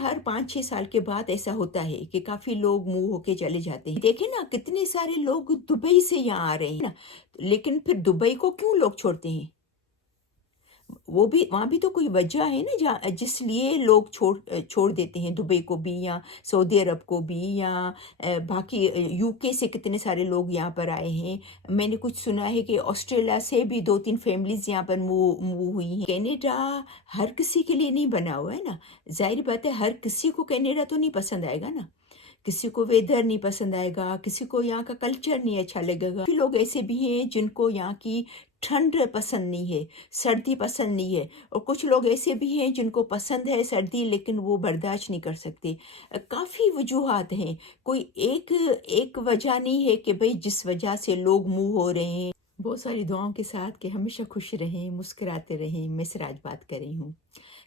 हर 5-6 साल के बाद ऐसा होता है कि काफ़ी लोग मूव होके चले जाते हैं। देखें ना कितने सारे लोग दुबई से यहाँ आ रहे हैं ना, लेकिन फिर दुबई को क्यों लोग छोड़ते हैं? वो भी वहाँ भी तो कोई वजह है ना जहाँ जिस लिए लोग छोड़ देते हैं दुबई को भी या सऊदी अरब को भी या बाकी यूके से कितने सारे लोग यहाँ पर आए हैं। मैंने कुछ सुना है कि ऑस्ट्रेलिया से भी 2-3 फैमिलीज़ यहाँ पर मूव मूव हुई हैं। कनाडा हर किसी के लिए नहीं बना हुआ है ना, ज़ाहिर बात है हर किसी को कनाडा तो नहीं पसंद आएगा ना। किसी को वेदर नहीं पसंद आएगा, किसी को यहाँ का कल्चर नहीं अच्छा लगेगा। काफ़ी लोग ऐसे भी हैं जिनको यहाँ की ठंड पसंद नहीं है, सर्दी पसंद नहीं है और कुछ लोग ऐसे भी हैं जिनको पसंद है सर्दी लेकिन वो बर्दाश्त नहीं कर सकते। काफ़ी वजूहात हैं, कोई एक एक वजह नहीं है कि भई जिस वजह से लोग मूव हो रहे हैं। बहुत सारी दुआओं के साथ कि हमेशा खुश रहें, मुस्कुराते रहें। मैं सिराज बात कर रही हूँ।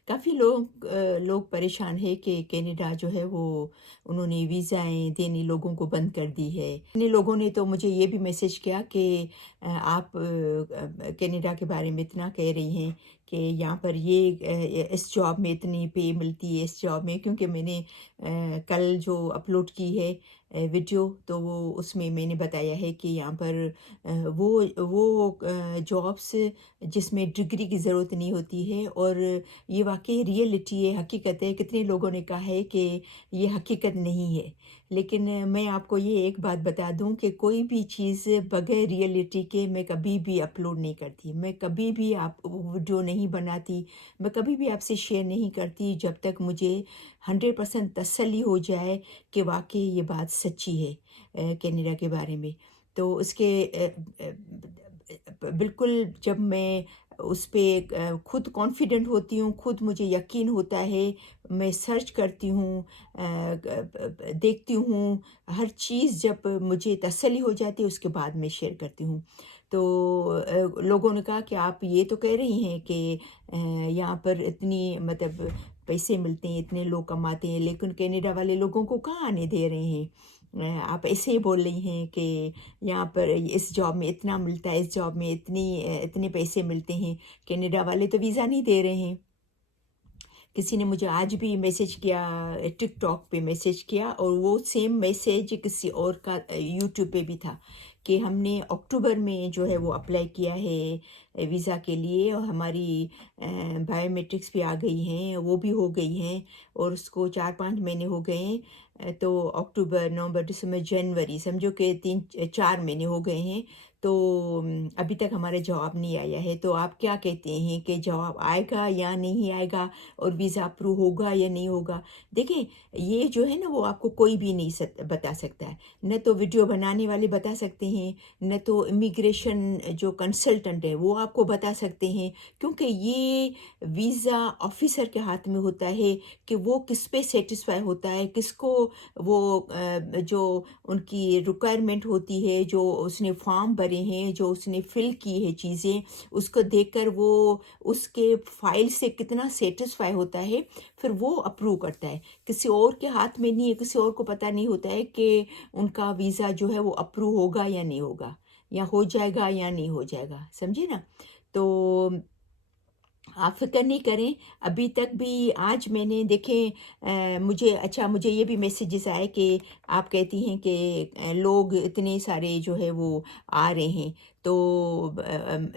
काफ़ी लोग परेशान हैं कि कनाडा जो है वो उन्होंने वीज़ाएँ देनी लोगों को बंद कर दी है। इन्हीं लोगों ने तो मुझे ये भी मैसेज किया कि आप कनाडा के बारे में इतना कह रही हैं कि यहाँ पर इस जॉब में इतनी पे मिलती है इस जॉब में, क्योंकि मैंने कल जो अपलोड की है वीडियो तो वो उसमें मैंने बताया है कि यहाँ पर वो जॉब्स जिसमें डिग्री की ज़रूरत नहीं होती है और ये वाक़ई रियलिटी है, हकीकत है। कितने लोगों ने कहा है कि ये हकीकत नहीं है, लेकिन मैं आपको ये एक बात बता दूँ कि कोई भी चीज़ बगैर रियलिटी के मैं कभी भी अपलोड नहीं करती। मैं कभी भी आप वो वीडियो नहीं बनाती, मैं कभी भी आपसे शेयर नहीं करती जब तक मुझे 100% तसल्ली हो जाए कि वाक़ई ये बात सच्ची है कनाडा के बारे में। तो उसके बिल्कुल जब मैं उस पे खुद कॉन्फिडेंट होती हूँ, खुद मुझे यकीन होता है, मैं सर्च करती हूँ, देखती हूँ, हर चीज़ जब मुझे तसल्ली हो जाती है उसके बाद मैं शेयर करती हूँ। तो लोगों ने कहा कि आप ये तो कह रही हैं कि यहाँ पर इतनी मतलब पैसे मिलते हैं, इतने लोग कमाते हैं, लेकिन कनाडा वाले लोगों को कहाँ आने दे रहे हैं? आप ऐसे ही बोल रही हैं कि यहाँ पर इस जॉब में इतना मिलता है, इस जॉब में इतने पैसे मिलते हैं, कनाडा वाले तो वीज़ा नहीं दे रहे हैं। किसी ने मुझे आज भी मैसेज किया, टिकटॉक पे मैसेज किया और वो सेम मैसेज किसी और का यूट्यूब पे भी था कि हमने अक्टूबर में जो है वो अप्लाई किया है वीज़ा के लिए और हमारी बायोमेट्रिक्स भी आ गई हैं, वो भी हो गई हैं और उसको 4-5 महीने हो गए हैं। तो अक्टूबर, नवंबर, दिसंबर, जनवरी समझो कि 3-4 महीने हो गए हैं। तो अभी तक हमारा जवाब नहीं आया है। तो आप क्या कहते हैं कि जवाब आएगा या नहीं आएगा और वीज़ा अप्रूव होगा या नहीं होगा? देखें, ये जो है ना वो आपको कोई भी नहीं बता सकता है। न तो वीडियो बनाने वाले बता सकते हैं, न तो इमिग्रेशन जो कंसल्टेंट है वो आपको बता सकते हैं, क्योंकि ये वीज़ा ऑफ़िसर के हाथ में होता है कि वो किस पे सैटिस्फाई होता है, किसको वो जो उनकी रिक्वायरमेंट होती है, जो उसने फॉर्म भरे हैं, जो उसने फ़िल की है चीज़ें, उसको देखकर वो उसके फ़ाइल से कितना सैटिस्फाई होता है, फिर वो अप्रूव करता है। किसी और के हाथ में नहीं है, किसी और को पता नहीं होता है कि उनका वीज़ा जो है वो अप्रूव होगा या नहीं होगा, या हो जाएगा या नहीं हो जाएगा, समझे ना? तो आप फ़िक्र नहीं करें, अभी तक भी आज मैंने देखें मुझे ये भी मैसेजेस आए कि आप कहती हैं कि लोग इतने सारे जो है वो आ रहे हैं, तो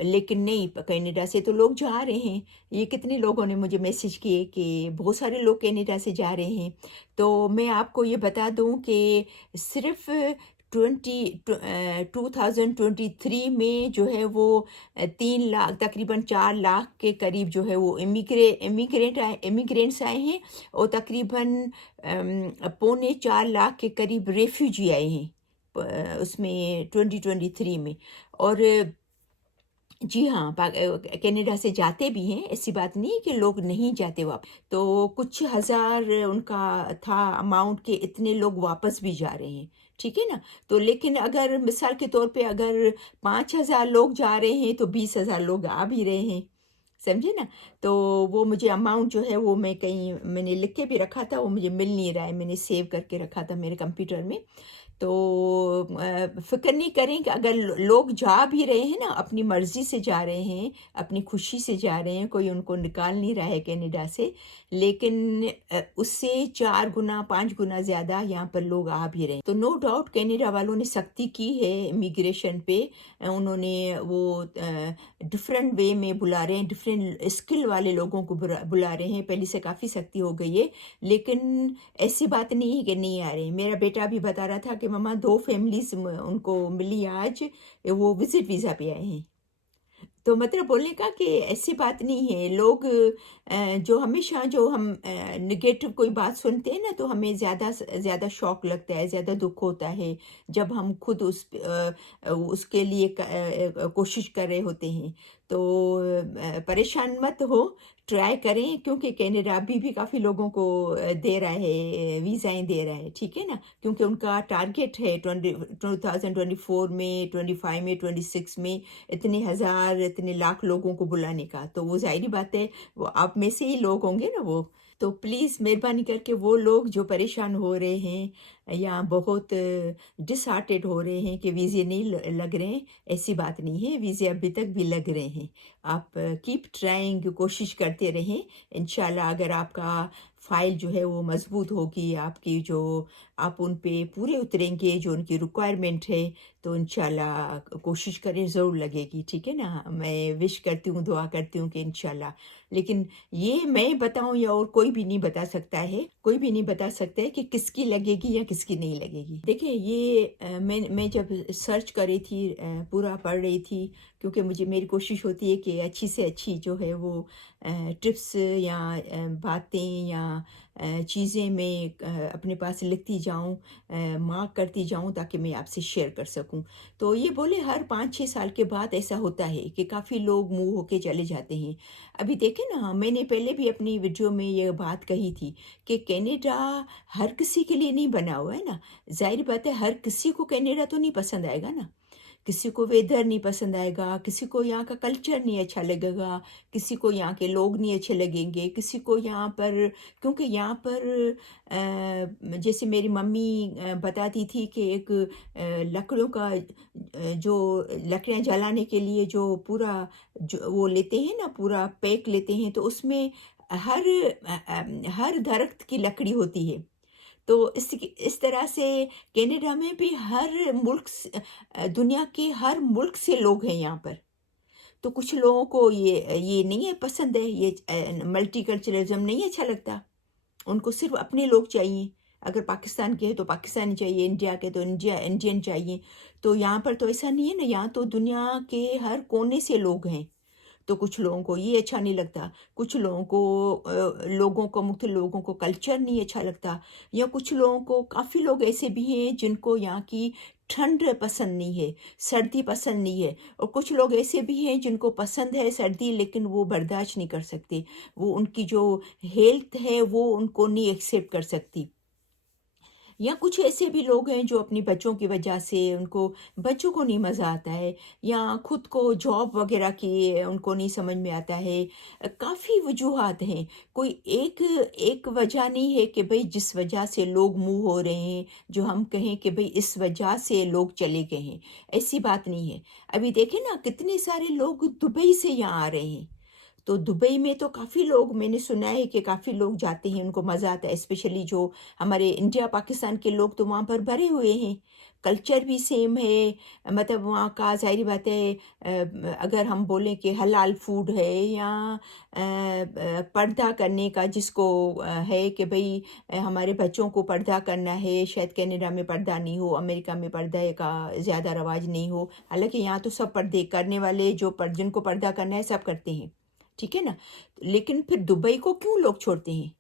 लेकिन नहीं कनाडा से तो लोग जा रहे हैं। ये कितने लोगों ने मुझे मैसेज किए कि बहुत सारे लोग कनाडा से जा रहे हैं। तो मैं आपको ये बता दूँ कि सिर्फ़ 2023 में जो है वो 3 लाख तकरीबन 4 लाख के करीब जो है वो इमिग्रेंट्स आए हैं और तकरीबन पौने 4 लाख के करीब रेफ्यूजी आए हैं उसमें 2023 में। और जी हाँ, कनाडा से जाते भी हैं, ऐसी बात नहीं है कि लोग नहीं जाते तो कुछ हज़ार उनका था अमाउंट कि इतने लोग वापस भी जा रहे हैं, ठीक है ना? तो लेकिन अगर मिसाल के तौर पे अगर 5,000 लोग जा रहे हैं, तो 20,000 लोग आ भी रहे हैं। समझे ना? तो वो मुझे अमाउंट जो है वो मैं कहीं मैंने लिख के भी रखा था, वो मुझे मिल नहीं रहा है, मैंने सेव करके रखा था मेरे कंप्यूटर में। तो फ़िक्र नहीं करें कि अगर लोग जा भी रहे हैं ना, अपनी मर्ज़ी से जा रहे हैं, अपनी खुशी से जा रहे हैं, कोई उनको निकाल नहीं रहा है कनाडा से, लेकिन उससे 4 गुना 5 गुना ज़्यादा यहाँ पर लोग आ भी रहे हैं। तो नो डाउट कनाडा वालों ने सख्ती की है इमिग्रेशन पे। उन्होंने वो डिफरेंट वे में बुला रहे हैं, डिफरेंट स्किल वाले लोगों को बुला रहे हैं, पहले से काफ़ी सख्ती हो गई है। लेकिन ऐसी बात नहीं है कि नहीं आ रहे। मेरा बेटा भी बता रहा था कि मम्मा 2 फैमिलीज़ उनको मिली आज, वो विज़िट वीज़ा पे आए हैं। तो मतलब बोलने का कि ऐसी बात नहीं है। लोग जो हमेशा जो हम नेगेटिव कोई बात सुनते हैं ना, तो हमें ज़्यादा से ज़्यादा शॉक लगता है, ज़्यादा दुःख होता है, जब हम खुद उसके लिए कोशिश कर रहे होते हैं। तो परेशान मत हो, ट्राई करें, क्योंकि कनाडा अभी भी काफ़ी लोगों को दे रहा है, वीज़ाएँ दे रहा है, ठीक है ना? क्योंकि उनका टारगेट है 2024 में, 25 में, 26 में इतने हज़ार, इतने लाख लोगों को बुलाने का। तो वो ज़ाहिर-सी बात है, वो आप में से ही लोग होंगे ना वो। तो प्लीज़ मेहरबानी करके वो लोग जो परेशान हो रहे हैं या बहुत डिसहार्टेड हो रहे हैं कि वीज़े नहीं लग रहे हैं, ऐसी बात नहीं है, वीज़े अभी तक भी लग रहे हैं। आप कीप ट्राइंग, कोशिश करते रहें। इंशाल्लाह अगर आपका फ़ाइल जो है वो मज़बूत होगी, आपकी जो आप उन पे पूरे उतरेंगे, जो उनकी रिक्वायरमेंट है, तो इंशाल्लाह कोशिश करें, ज़रूर लगेगी, ठीक है ना? मैं विश करती हूँ, दुआ करती हूँ कि इंशाल्लाह। लेकिन ये मैं बताऊँ या और कोई भी नहीं बता सकता है, कोई भी नहीं बता सकता है कि किसकी लगेगी या किसकी नहीं लगेगी। देखिए ये मैं जब सर्च कर रही थी, पूरा पढ़ रही थी, क्योंकि मुझे मेरी कोशिश होती है कि अच्छी से अच्छी जो है वो टिप्स या बातें या चीज़ें मैं अपने पास लिखती जाऊँ, मार्क करती जाऊँ, ताकि मैं आपसे शेयर कर सकूँ। तो ये बोले हर 5-6 साल के बाद ऐसा होता है कि काफ़ी लोग मूव होके चले जाते हैं। अभी देखें ना, मैंने पहले भी अपनी वीडियो में ये बात कही थी कि कनाडा हर किसी के लिए नहीं बना हुआ है ना। ज़ाहिर बात है, हर किसी को कनाडा तो नहीं पसंद आएगा ना। किसी को वेदर नहीं पसंद आएगा, किसी को यहाँ का कल्चर नहीं अच्छा लगेगा, किसी को यहाँ के लोग नहीं अच्छे लगेंगे, किसी को यहाँ पर, क्योंकि यहाँ पर जैसे मेरी मम्मी बताती थी कि एक लकड़ियों का जो लकड़ियाँ जलाने के लिए जो पूरा जो वो लेते हैं ना, पूरा पैक लेते हैं, तो उसमें हर दरख्त की लकड़ी होती है। तो इस तरह से कनाडा में भी हर दुनिया के हर मुल्क से लोग हैं यहाँ पर। तो कुछ लोगों को ये नहीं है पसंद है, ये मल्टीकल्चरलिज़्म नहीं अच्छा लगता। उनको सिर्फ़ अपने लोग चाहिए। अगर पाकिस्तान के हैं तो पाकिस्तानी चाहिए, इंडिया के तो इंडियन चाहिए। तो यहाँ पर तो ऐसा नहीं है ना, यहाँ तो दुनिया के हर कोने से लोग हैं। तो कुछ लोगों को ये अच्छा नहीं लगता, कुछ लोगों को मुख्तलिफ लोगों को कल्चर नहीं अच्छा लगता, या कुछ लोगों को, काफ़ी लोग ऐसे भी हैं जिनको यहाँ की ठंड पसंद नहीं है, सर्दी पसंद नहीं है, और कुछ लोग ऐसे भी हैं जिनको पसंद है सर्दी, लेकिन वो बर्दाश्त नहीं कर सकते। वो उनकी जो हेल्थ है वो उनको नहीं एक्सेप्ट कर सकती। या कुछ ऐसे भी लोग हैं जो अपनी बच्चों की वजह से, उनको बच्चों को नहीं मज़ा आता है, या खुद को जॉब वगैरह की उनको नहीं समझ में आता है। काफ़ी वजूहात हैं, कोई एक एक वजह नहीं है कि भाई जिस वजह से लोग मूव हो रहे हैं, जो हम कहें कि भाई इस वजह से लोग चले गए हैं, ऐसी बात नहीं है। अभी देखें ना, कितने सारे लोग दुबई से यहाँ आ रहे हैं। तो दुबई में तो काफ़ी लोग, मैंने सुना है कि काफ़ी लोग जाते हैं, उनको मज़ा आता है, स्पेशली जो हमारे इंडिया पाकिस्तान के लोग तो वहाँ पर भरे हुए हैं। कल्चर भी सेम है, मतलब वहाँ का ज़ाहिर बात है, अगर हम बोलें कि हलाल फूड है, या पर्दा करने का जिसको है कि भई हमारे बच्चों को पर्दा करना है, शायद कनाडा में पर्दा नहीं हो, अमेरिका में पर्दे का ज़्यादा रवाज नहीं हो। हालाँकि यहाँ तो सब पर्दे करने वाले, जो जिनको पर्दा करना है सब करते हैं। ठीक है ना? लेकिन फिर दुबई को क्यों लोग छोड़ते हैं?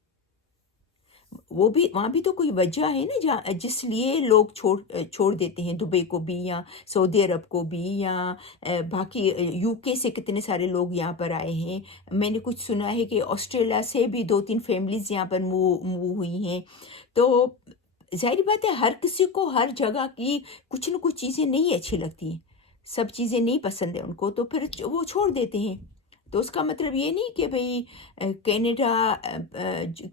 वो भी, वहाँ भी तो कोई वजह है ना, जहाँ जिस लिए लोग छोड़ देते हैं दुबई को भी, या सऊदी अरब को भी, या बाकी यूके से कितने सारे लोग यहाँ पर आए हैं। मैंने कुछ सुना है कि ऑस्ट्रेलिया से भी 2-3 फैमिलीज़ यहाँ पर मूव मूव हुई हैं। तो ज़ाहिर बात है, हर किसी को हर जगह की कुछ न कुछ चीज़ें नहीं अच्छी लगती हैं। सब चीज़ें नहीं पसंद है उनको, तो फिर वो छोड़ देते हैं। तो उसका मतलब ये नहीं कि भई कनाडा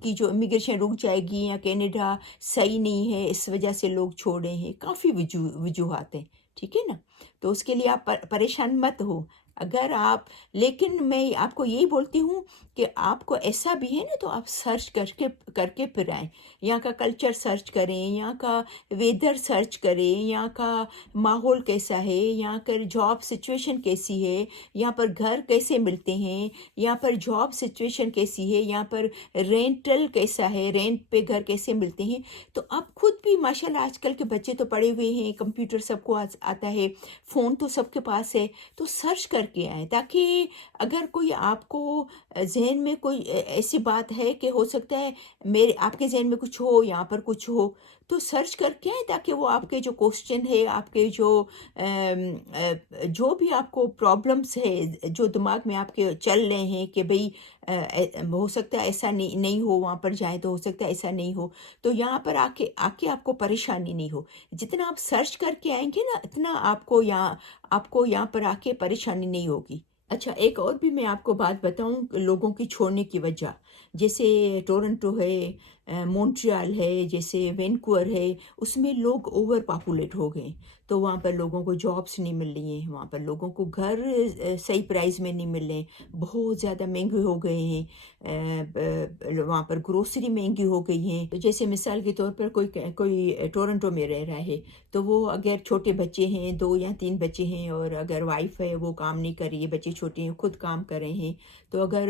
की जो इमिग्रेशन रुक जाएगी या कनाडा सही नहीं है इस वजह से लोग छोड़े हैं, काफ़ी वजूहात हैं, ठीक है ना? तो उसके लिए आप परेशान मत हो। अगर आप लेकिन मैं आपको यही बोलती हूँ कि आपको ऐसा भी है ना तो आप सर्च करके करके फिर आएँ। यहाँ का कल्चर सर्च करें, यहाँ का वेदर सर्च करें, यहाँ का माहौल कैसा है, यहाँ का जॉब सिचुएशन कैसी है, यहाँ पर घर कैसे मिलते हैं, यहाँ पर जॉब सिचुएशन कैसी है, यहाँ पर रेंटल कैसा है, रेंट पे घर कैसे मिलते हैं। तो आप खुद भी माशाल्लाह आजकल के बच्चे तो पढ़े हुए हैं, कंप्यूटर सबको आता है, फ़ोन तो सबके पास है, तो सर्च करके आएँ ताकि अगर कोई आपको ज़हन में कोई ऐसी बात है कि हो सकता है मेरे आपके ज़हन में कुछ हो, यहाँ पर कुछ हो, तो सर्च करके आएँ ताकि वो आपके जो क्वेश्चन है, आपके जो भी आपको प्रॉब्लम्स है, जो दिमाग में आपके चल रहे हैं कि भई हो सकता है ऐसा नहीं नहीं हो, वहाँ पर जाएँ तो हो सकता है ऐसा नहीं हो, तो यहाँ पर आके आके आपको परेशानी नहीं हो। जितना आप सर्च करके आएँगे ना, इतना आपको यहाँ पर आके परेशानी नहीं होगी। अच्छा, एक और भी मैं आपको बात बताऊँ लोगों की छोड़ने की वजह। जैसे टोरंटो है, मॉन्ट्रियल है, जैसे वैंकूवर है, उसमें लोग ओवर पॉपुलेट हो गए। तो वहाँ पर लोगों को जॉब्स नहीं मिल रही हैं, वहाँ पर लोगों को घर सही प्राइस में नहीं मिल रहे हैं, बहुत ज़्यादा महंगे हो गए हैं। वहाँ पर ग्रोसरी महंगी हो गई हैं। तो जैसे मिसाल के तौर पर कोई टोरंटो में रह रहा है, तो वो अगर छोटे बच्चे हैं, 2 या 3 बच्चे हैं और अगर वाइफ़ है वो काम नहीं कर रही है, बच्चे छोटे हैं, खुद काम कर रहे हैं, तो अगर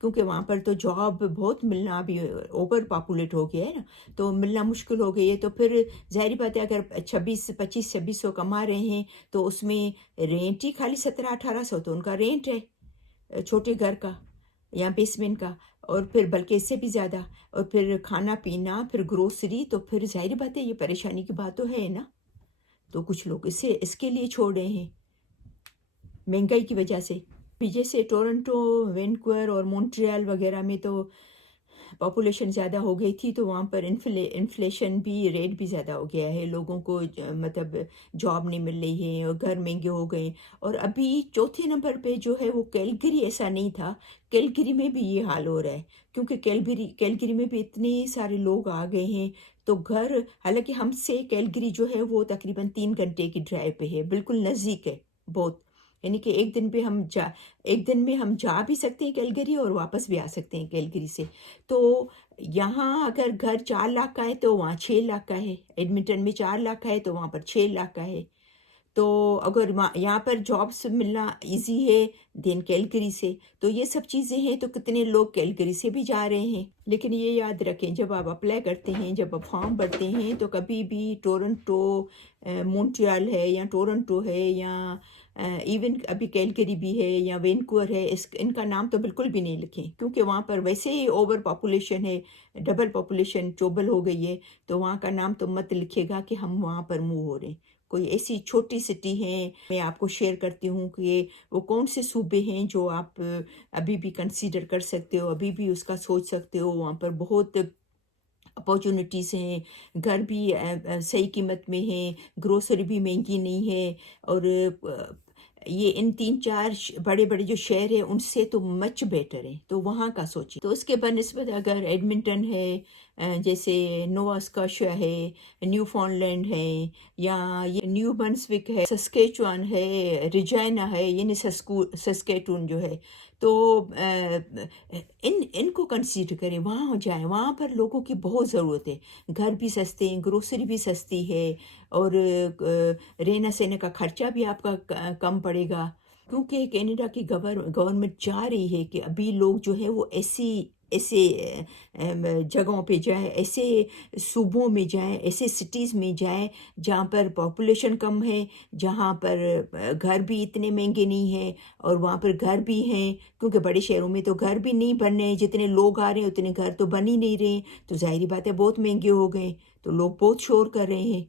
क्योंकि वहाँ पर तो जॉब बहुत मिलना अभी ओवर पॉपुलेट हो गया है ना, तो मिलना मुश्किल हो गई है, तो फिर ज़ाहिर-सी बात है अगर 25-2600 कमा रहे हैं, तो उसमें रेंट ही खाली 17-1800 तो उनका रेंट है छोटे घर का या बेसमेंट का, और फिर बल्कि इससे भी ज़्यादा, और फिर खाना-पीना, फिर ग्रोसरी, तो फिर ज़ाहिर बात है ये परेशानी की बात तो है ना। तो कुछ लोग इसके लिए छोड़ रहे हैं, महंगाई की वजह से। भी जैसे टोरंटो, वैंकूवर और मॉन्ट्रियल वगैरह में तो पॉपुलेशन ज़्यादा हो गई थी, तो वहाँ पर इन्फ्लेशन भी रेट भी ज़्यादा हो गया है, लोगों को मतलब जॉब नहीं मिल रही है और घर महंगे हो गए। और अभी चौथे नंबर पे जो है वो कैलगरी, ऐसा नहीं था, कैलगरी में भी ये हाल हो रहा है, क्योंकि कैलगरी में भी इतने सारे लोग आ गए हैं, तो घर, हालांकि हमसे कैलगरी जो है वो तकरीबन 3 घंटे की ड्राइव पे है, बिल्कुल नज़दीक है बहुत। यानी कि एक दिन में हम जा भी सकते हैं कैलगरी और वापस भी आ सकते हैं कैलगरी से। तो यहाँ अगर घर 4 लाख का है तो वहाँ 6 लाख का है, एडमिंटन में 4 लाख का है तो वहाँ पर 6 लाख का है। तो अगर वहाँ यहाँ पर जॉब्स मिलना ईज़ी है देन कैलगरी से, तो ये सब चीज़ें हैं, तो कितने लोग कैलगरी से भी जा रहे हैं। लेकिन ये याद रखें, जब आप अप्लाई करते हैं, जब आप फॉर्म भरते हैं, तो कभी भी टोरंटो, मॉन्ट्रियल है या टोरंटो है या इवन अभी कैलगरी भी है या वैंकूवर है, इनका नाम तो बिल्कुल भी नहीं लिखें, क्योंकि वहाँ पर वैसे ही ओवर पॉपुलेशन है, डबल पॉपुलेशन चौबल हो गई है, तो वहाँ का नाम तो मत लिखिएगा कि हम वहाँ पर मूव हो रहे हैं। कोई ऐसी छोटी सिटी है, मैं आपको शेयर करती हूँ कि वो कौन से सूबे हैं जो आप अभी भी कंसीडर कर सकते हो, अभी भी उसका सोच सकते हो। वहाँ पर बहुत अपॉर्चुनिटीज़ हैं, घर भी सही कीमत में है, ग्रोसरी भी महंगी नहीं है, और ये इन 3-4 बड़े-बड़े जो शहर हैं उनसे तो मच बेटर है, तो वहाँ का सोचिए। तो उसके बनिस्बत अगर एडमिंटन है, जैसे नोवा स्कॉशिया है, न्यूफाउंडलैंड है, या ये न्यू ब्रंसविक है, सस्केचुआन है, रेजिना है, यानी सस्केटून जो है, तो इनको कंसीडर करें, वहाँ जाएँ, वहाँ पर लोगों की बहुत ज़रूरत है। घर भी सस्ते हैं, ग्रोसरी भी सस्ती है, और रहना-सहने का खर्चा भी आपका कम पड़ेगा। क्योंकि कनाडा की गवर्नमेंट चाह रही है कि अभी लोग जो है वो ऐसी ऐसे जगहों पे जाएँ, ऐसे सूबों में जाएँ, ऐसे सिटीज़ में जाएँ जहाँ पर पॉपुलेशन कम है, जहाँ पर घर भी इतने महँगे नहीं हैं, और वहाँ पर घर भी हैं, क्योंकि बड़े शहरों में तो घर भी नहीं बन रहे हैं, जितने लोग आ रहे हैं उतने घर तो बन ही नहीं रहे हैं, तो ज़ाहिर-सी बात है बहुत महँगे हो गए, तो लोग बहुत शोर कर रहे हैं।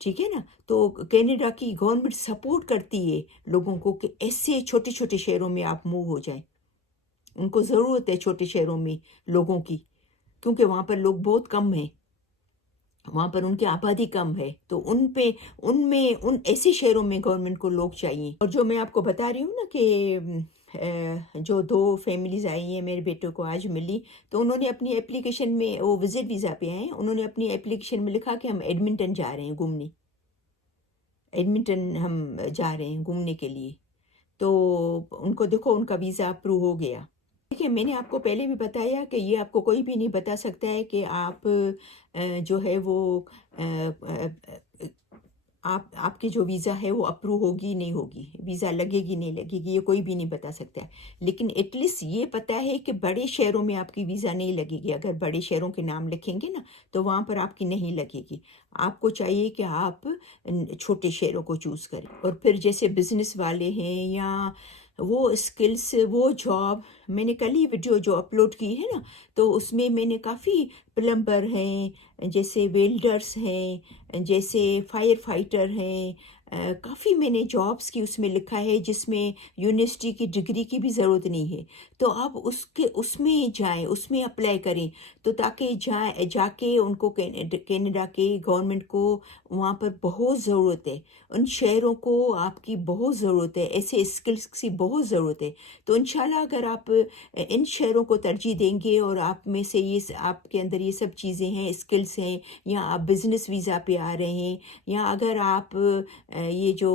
ठीक है ना? तो कनाडा की गवर्नमेंट सपोर्ट करती है लोगों को कि ऐसे छोटे-छोटे शहरों में आप मूव हो जाएँ। उनको ज़रूरत है छोटे शहरों में लोगों की, क्योंकि वहाँ पर लोग बहुत कम हैं, वहाँ पर उनकी आबादी कम है, तो उन ऐसे शहरों में गवर्नमेंट को लोग चाहिए। और जो मैं आपको बता रही हूँ ना कि जो 2 फैमिलीज़ आई हैं मेरे बेटे को आज मिली, तो उन्होंने अपनी एप्लीकेशन में, वो विज़िट वीज़ा पे हैं, उन्होंने अपनी एप्लीकेशन में लिखा कि हम एडमिंटन जा रहे हैं घूमने, एडमिंटन हम जा रहे हैं घूमने के लिए। तो उनको देखो उनका वीज़ा अप्रूव हो गया। देखिए, मैंने आपको पहले भी बताया कि ये आपको कोई भी नहीं बता सकता है कि आप जो है वो अ अ अ, आप आपकी जो वीज़ा है वो अप्रूव होगी नहीं होगी, वीज़ा लगेगी नहीं लगेगी, ये कोई भी नहीं बता सकता है। लेकिन एटलीस्ट ये पता है कि बड़े शहरों में आपकी वीज़ा नहीं लगेगी। अगर बड़े शहरों के नाम लिखेंगे ना, तो वहाँ पर आपकी नहीं लगेगी। आपको चाहिए कि आप छोटे शहरों को चूज़ करें। और फिर जैसे बिज़नेस वाले हैं या वो स्किल्स, वो जॉब, मैंने कल ही वीडियो जो अपलोड की है ना, तो उसमें मैंने काफ़ी प्लम्बर हैं, जैसे वेल्डर्स हैं, जैसे फायर फाइटर हैं, काफ़ी मैंने जॉब्स की उसमें लिखा है जिसमें यूनिवर्सिटी की डिग्री की भी ज़रूरत नहीं है। तो आप उसके उसमें जाएँ, उसमें अप्लाई करें, तो ताकि जाके उनको कनाडा के गवर्नमेंट को वहाँ पर बहुत ज़रूरत है। उन शहरों को आपकी बहुत ज़रूरत है, ऐसे स्किल्स की बहुत ज़रूरत है। तो इंशाल्लाह अगर आप इन शहरों को तरजीह देंगे और आप में से आपके अंदर ये सब चीज़ें हैं, स्किल्स हैं, या आप बिज़नेस वीज़ा पे आ रहे हैं, या अगर आप ये जो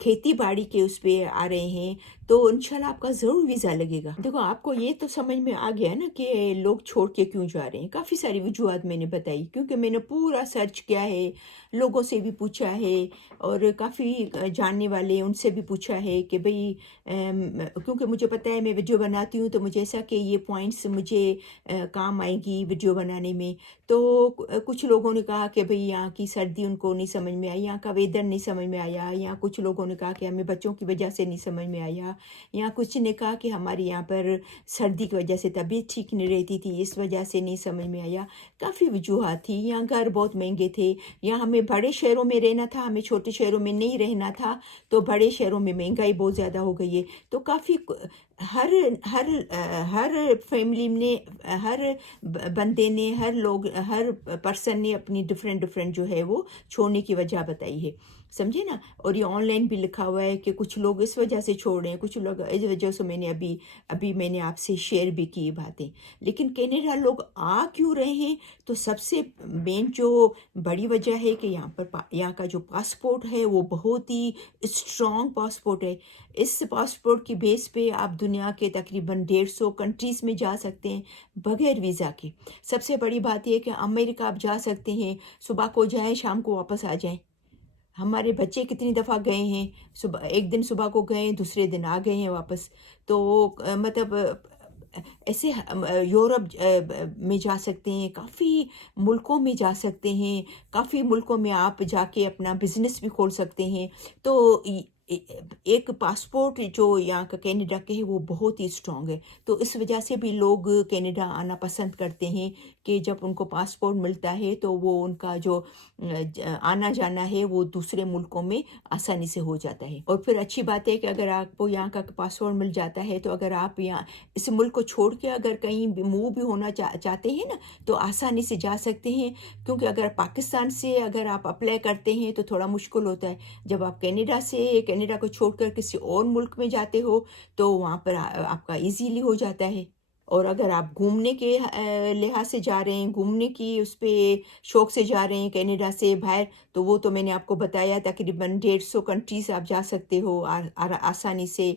खेती बाड़ी के उस पे आ रहे हैं, तो इंशाल्लाह आपका ज़रूर वीज़ा लगेगा। देखो, आपको ये तो समझ में आ गया ना कि लोग छोड़ के क्यों जा रहे हैं। काफ़ी सारी वजूहत मैंने बताई, क्योंकि मैंने पूरा सर्च किया है, लोगों से भी पूछा है, और काफ़ी जानने वाले उनसे भी पूछा है कि भई क्योंकि मुझे पता है मैं वीडियो बनाती हूँ, तो मुझे ऐसा कि ये पॉइंट्स मुझे काम आएगी वीडियो बनाने में। तो कुछ लोगों ने कहा कि भई यहाँ की सर्दी उनको नहीं समझ में आई, यहाँ का वेदर नहीं समझ में आया, या कुछ लोगों ने कहा कि हमें बच्चों की वजह से नहीं समझ में आया, या कुछ ने कहा कि हमारे यहाँ पर सर्दी की वजह से तबीयत ठीक नहीं रहती थी, इस वजह से नहीं समझ में आया। काफ़ी वजूहत थी, यहाँ घर बहुत महंगे थे, या हमें बड़े शहरों में रहना था, हमें छोटे शहरों में नहीं रहना था, तो बड़े शहरों में महंगाई बहुत ज़्यादा हो गई है। तो काफ़ी हर हर हर फैमिली ने, हर बंदे ने, हर पर्सन ने अपनी डिफरेंट डिफरेंट जो है वो छोड़ने की वजह बताई है, समझे ना। और ये ऑनलाइन भी लिखा हुआ है कि कुछ लोग इस वजह से छोड़ रहे हैं, कुछ लोग इस वजह से। मैंने अभी अभी मैंने आपसे शेयर भी की बातें। लेकिन कनाडा लोग आ क्यों रहे हैं? तो सबसे मेन जो बड़ी वजह है कि यहाँ का जो पासपोर्ट है वो बहुत ही स्ट्रॉन्ग पासपोर्ट है। इस पासपोर्ट की बेस पे आप दुनिया के तकरीबन 150 कंट्रीज़ में जा सकते हैं बगैर वीज़ा के। सबसे बड़ी बात ये है कि अमेरिका आप जा सकते हैं, सुबह को जाएँ, शाम को वापस आ जाएँ। हमारे बच्चे कितनी दफ़ा गए हैं, सुबह एक दिन सुबह को गए, दूसरे दिन आ गए हैं वापस। तो मतलब ऐसे यूरोप में जा सकते हैं, काफ़ी मुल्कों में जा सकते हैं, काफ़ी मुल्कों में आप जाके अपना बिज़नेस भी खोल सकते हैं। तो एक पासपोर्ट जो यहाँ का कनाडा के है वो बहुत ही स्ट्रॉन्ग है। तो इस वजह से भी लोग कनाडा आना पसंद करते हैं कि जब उनको पासपोर्ट मिलता है तो वो उनका जो आना जाना है वो दूसरे मुल्कों में आसानी से हो जाता है। और फिर अच्छी बात है कि अगर आपको यहाँ का पासपोर्ट मिल जाता है, तो अगर आप यहाँ इस मुल्क को छोड़ के अगर कहीं भी मूव भी होना चाहते हैं ना, तो आसानी से जा सकते हैं। क्योंकि अगर पाकिस्तान से अगर आप अप्लाई करते हैं तो थोड़ा मुश्किल होता है। जब आप कनाडा को छोड़कर किसी और मुल्क में जाते हो, तो वहाँ पर आपका इजीली हो जाता है। और अगर आप घूमने के लिहाज से जा रहे हैं, घूमने की उस पे शौक से जा रहे हैं कनाडा से बाहर, तो वो तो मैंने आपको बताया, तकरीबन 150 कंट्रीज़ आप जा सकते हो आसानी से।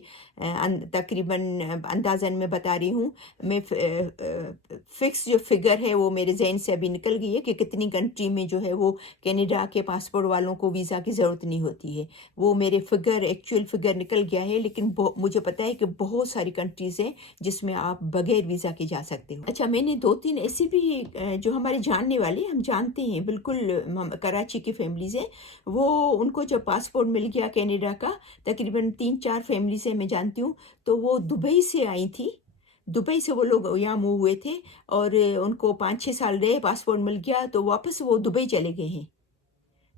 तकरीबन अंदाज़न मैं बता रही हूँ, मैं फिक्स जो फिगर है वो मेरे जहन से अभी निकल गई है कि कितनी कंट्री में जो है वो कनाडा के पासपोर्ट वालों को वीज़ा की ज़रूरत नहीं होती है। वो मेरे एक्चुअल फिगर निकल गया है, लेकिन मुझे पता है कि बहुत सारी कंट्रीज़ हैं जिसमें आप बगैर वीज़ा के जा सकते हो। अच्छा, मैंने 2-3 ऐसी भी जो हमारे जानने वाले, हम जानते हैं बिल्कुल, कराची की फैमिलीज़ हैं, वो उनको जब पासपोर्ट मिल गया कनाडा का, तकरीबन 3-4 फैमिलीज़ हैं मैं जानती हूँ, तो वो दुबई से आई थी। दुबई से वो लोग यहाँ मूव हुए थे, और उनको 5-6 साल रहे, पासपोर्ट मिल गया, तो वापस वो दुबई चले गए हैं।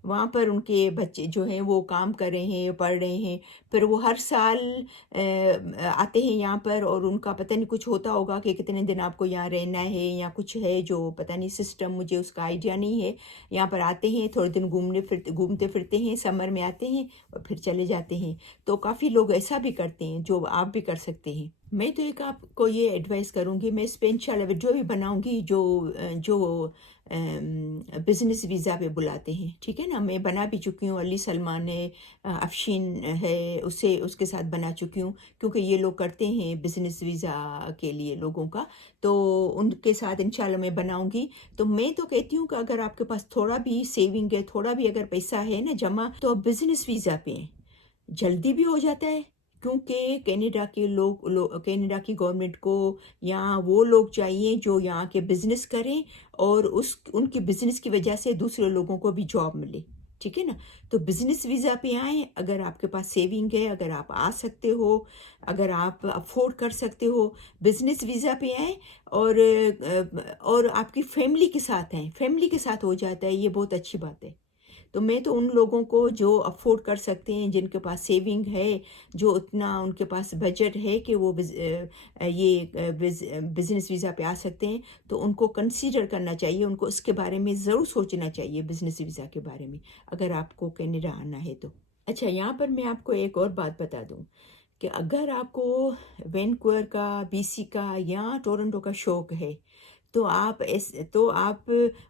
وہاں پر ان کے بچے جو ہیں وہ کام کر رہے ہیں، پڑھ رہے ہیں، پھر وہ ہر سال آتے ہیں یہاں پر، اور ان کا پتہ نہیں کچھ ہوتا ہوگا کہ کتنے دن آپ کو یہاں رہنا ہے یا کچھ ہے جو پتہ نہیں سسٹم، مجھے اس کا آئیڈیا نہیں ہے۔ یہاں پر آتے ہیں، تھوڑے دن گھومتے پھرتے ہیں، سمر میں آتے ہیں اور پھر چلے جاتے ہیں۔ تو کافی لوگ ایسا بھی کرتے ہیں جو آپ بھی کر سکتے ہیں۔ میں تو ایک آپ کو یہ ایڈوائس کروں گی، میں اس پہ انشاءاللہ ویڈیو بھی بناؤں گی جو بزنس ویزا پہ بلاتے ہیں، ٹھیک ہے نا؟ میں بنا بھی چکی ہوں، علی سلمان ہے، افشین ہے، اس کے ساتھ بنا چکی ہوں، کیونکہ یہ لوگ کرتے ہیں بزنس ویزا کے لیے لوگوں کا، تو ان کے ساتھ انشاءاللہ میں بناؤں گی۔ تو میں تو کہتی ہوں کہ اگر آپ کے پاس تھوڑا بھی سیونگ ہے، تھوڑا بھی اگر پیسہ ہے نا جمع، تو آپ بزنس ویزا پہ ہیں، جلدی بھی ہو جاتا ہے، کیونکہ کینیڈا کے کینیڈا کی گورنمنٹ کو یہاں وہ لوگ چاہیے جو یہاں کے بزنس کریں، اور ان کی بزنس کی وجہ سے دوسرے لوگوں کو بھی جاب ملے، ٹھیک ہے نا؟ تو بزنس ویزا پہ آئیں، اگر آپ کے پاس سیونگ ہے، اگر آپ آ سکتے ہو، اگر آپ افورڈ کر سکتے ہو، بزنس ویزا پہ آئیں، اور اور آپ کی فیملی کے ساتھ ہیں، فیملی کے ساتھ ہو جاتا ہے، یہ بہت اچھی بات ہے۔ تو میں تو ان لوگوں کو جو افورڈ کر سکتے ہیں، جن کے پاس سیونگ ہے، جو اتنا ان کے پاس بجٹ ہے کہ وہ یہ بزنس ویزا پہ آ سکتے ہیں، تو ان کو کنسیڈر کرنا چاہیے، ان کو اس کے بارے میں ضرور سوچنا چاہیے، بزنس ویزا کے بارے میں، اگر آپ کو کینیڈا آنا ہے تو۔ اچھا، یہاں پر میں آپ کو ایک اور بات بتا دوں کہ اگر آپ کو وینکوور کا، بی سی کا یا ٹورنٹو کا شوق ہے، تو آپ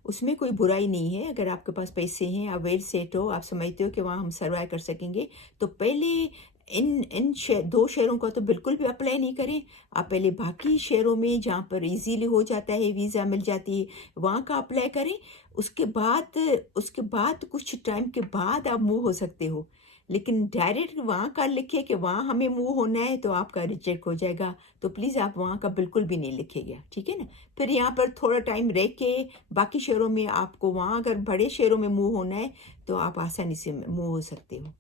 اس میں کوئی برائی نہیں ہے، اگر آپ کے پاس پیسے ہیں، آپ ویل سیٹ ہو، آپ سمجھتے ہو کہ وہاں ہم سروائیو کر سکیں گے، تو پہلے ان دو شہروں کا تو بالکل بھی اپلائی نہیں کریں۔ آپ پہلے باقی شہروں میں جہاں پر ایزیلی ہو جاتا ہے، ویزا مل جاتی ہے، وہاں کا اپلائی کریں۔ اس کے بعد کچھ ٹائم کے بعد آپ موو ہو سکتے ہو، لیکن ڈائریکٹ وہاں کا لکھے کہ وہاں ہمیں موو ہونا ہے تو آپ کا ریجیکٹ ہو جائے گا، تو پلیز آپ وہاں کا بالکل بھی نہیں لکھے گا، ٹھیک ہے نا؟ پھر یہاں پر تھوڑا ٹائم رہ کے باقی شہروں میں آپ کو، وہاں اگر بڑے شہروں میں موو ہونا ہے تو آپ آسانی سے موو ہو سکتے ہو۔